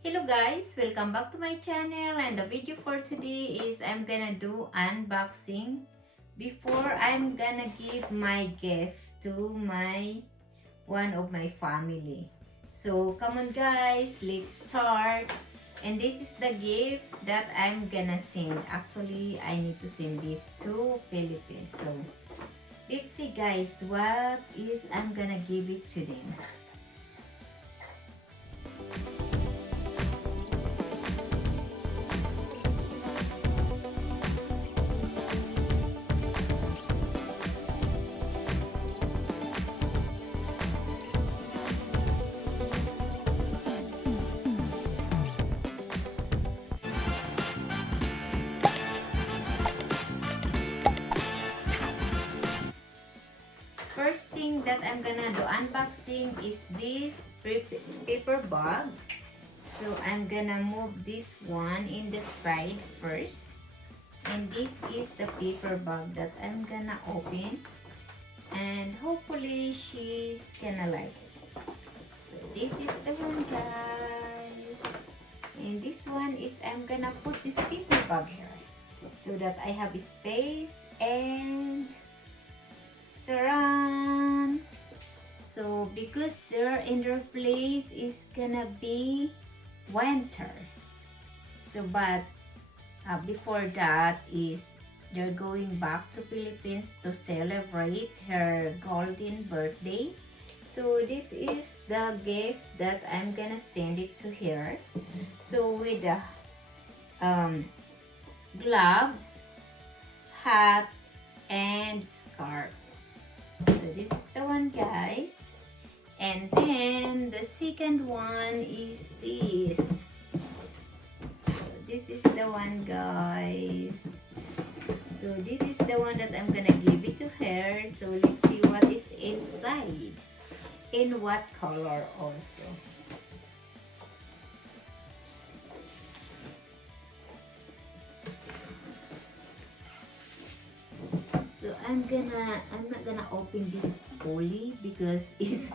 Hello guys, welcome back to my channel, and the video for today is I'm gonna do unboxing before I'm gonna give my gift to my one of my family. So come on guys, let's start. And this is the gift that I'm gonna send. Actually, I need to send this to Philippines. So let's see guys, what is I'm gonna give it to them. First thing that I'm gonna do unboxing is this paper bag. So I'm gonna move this one in the side first. And this is the paper bag that I'm gonna open. And hopefully she's gonna like it. So this is the one guys. And this one is I'm gonna put this paper bag here. So that I have space and Taran! So because their place is gonna be winter. So but before that is they're going back to Philippines to celebrate her golden birthday. So this is the gift that I'm gonna send it to her. So with the gloves, hat, and scarf. So this is the one guys. And then the second one is this. So this is the one guys. So this is the one that I'm gonna give it to her. So let's see what is inside. In what color also. So I'm not gonna open this fully because it's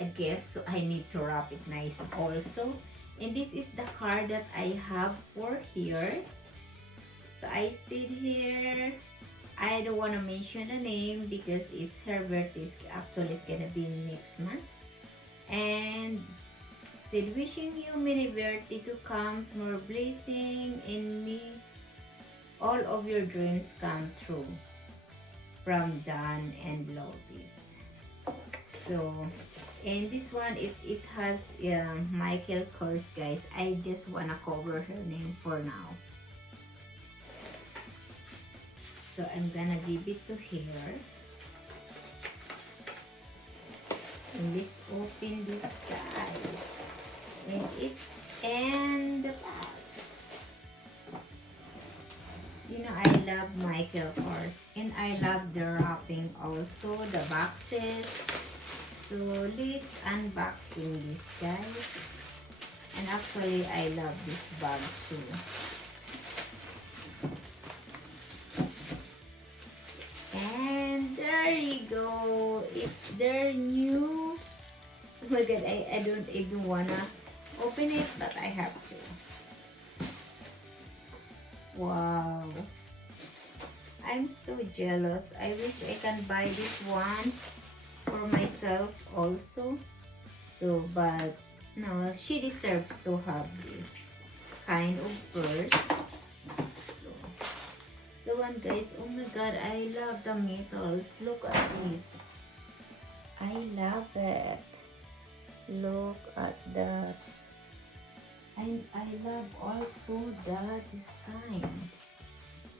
a gift, so I need to wrap it nice also. And this is the card that I have for here. So I said here, I don't want to mention the name because it's her birthday. Actually, it's gonna be next month. And said, wishing you many birthday to comes, more blessing in me, all of your dreams come true. From Dan and Lovis. So, and this one, it has Micheal Kors, guys. I just wanna cover her name for now. So, I'm gonna give it to her. And let's open this, guys. And it's in the bag. You know, I love Micheal Kors, and I love the wrapping also, the boxes. So let's unboxing this guys. And actually I love this bag too. And there you go, it's their new, oh my god, I don't even wanna open it, but I have to. Wow, I'm so jealous. I wish I can buy this one for myself also. So, but no, she deserves to have this kind of purse. So, it's the one guys. Oh my god, I love the metals. Look at this. I love it. Look at that. And I love also the design.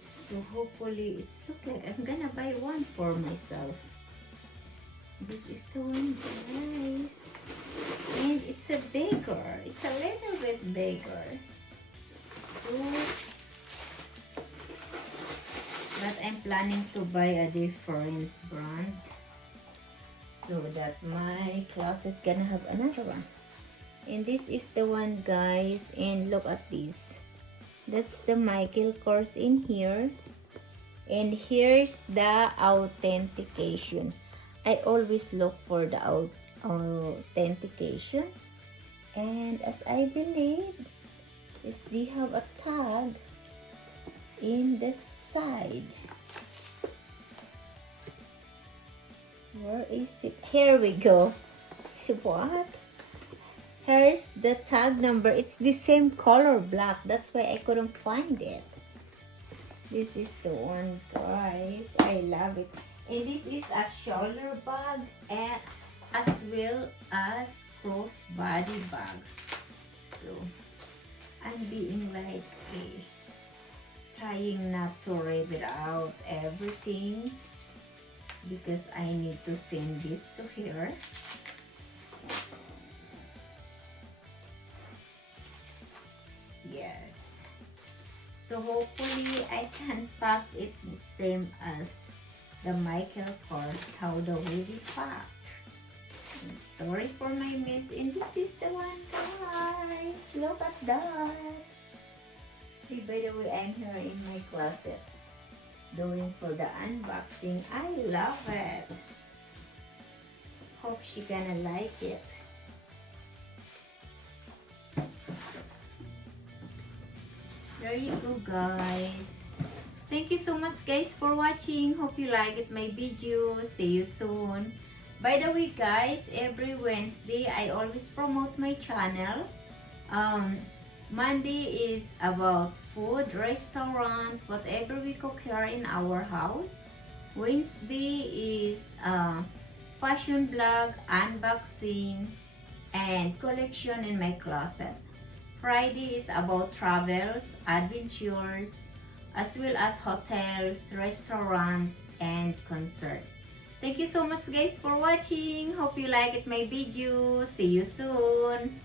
So hopefully it's look like I'm gonna buy one for myself. This is the one guys. And it's a bigger. It's a little bit bigger. So but I'm planning to buy a different brand so that my closet can have another one. And this is the one guys, and look at this. That's the Micheal Kors in here. And here's the authentication. I always look for the authentication. And as I believe, is they have a tag in the side. Where is it? Here we go. See what? Here's the tag number. It's the same color, black. That's why I couldn't find it. This is the one, guys. I love it. And this is a shoulder bag and as well as crossbody bag. So I'm being like trying not to rip it out everything because I need to send this to her. Yes. So hopefully I can pack it the same as the Micheal Kors, how the way we packed. And sorry for my mess. And this is the one, guys. Look at that. See, by the way, I'm here in my closet doing for the unboxing. I love it. Hope she gonna like it. There you go, guys. Thank you so much, guys, for watching. Hope you like it, my video. See you soon. By the way, guys, every Wednesday I always promote my channel. Monday is about food, restaurant, whatever we cook here in our house. Wednesday is fashion vlog, unboxing, and collection in my closet. Friday is about travels, adventures, as well as hotels, restaurant, and concert. Thank you so much, guys, for watching. Hope you like it, my video. See you soon.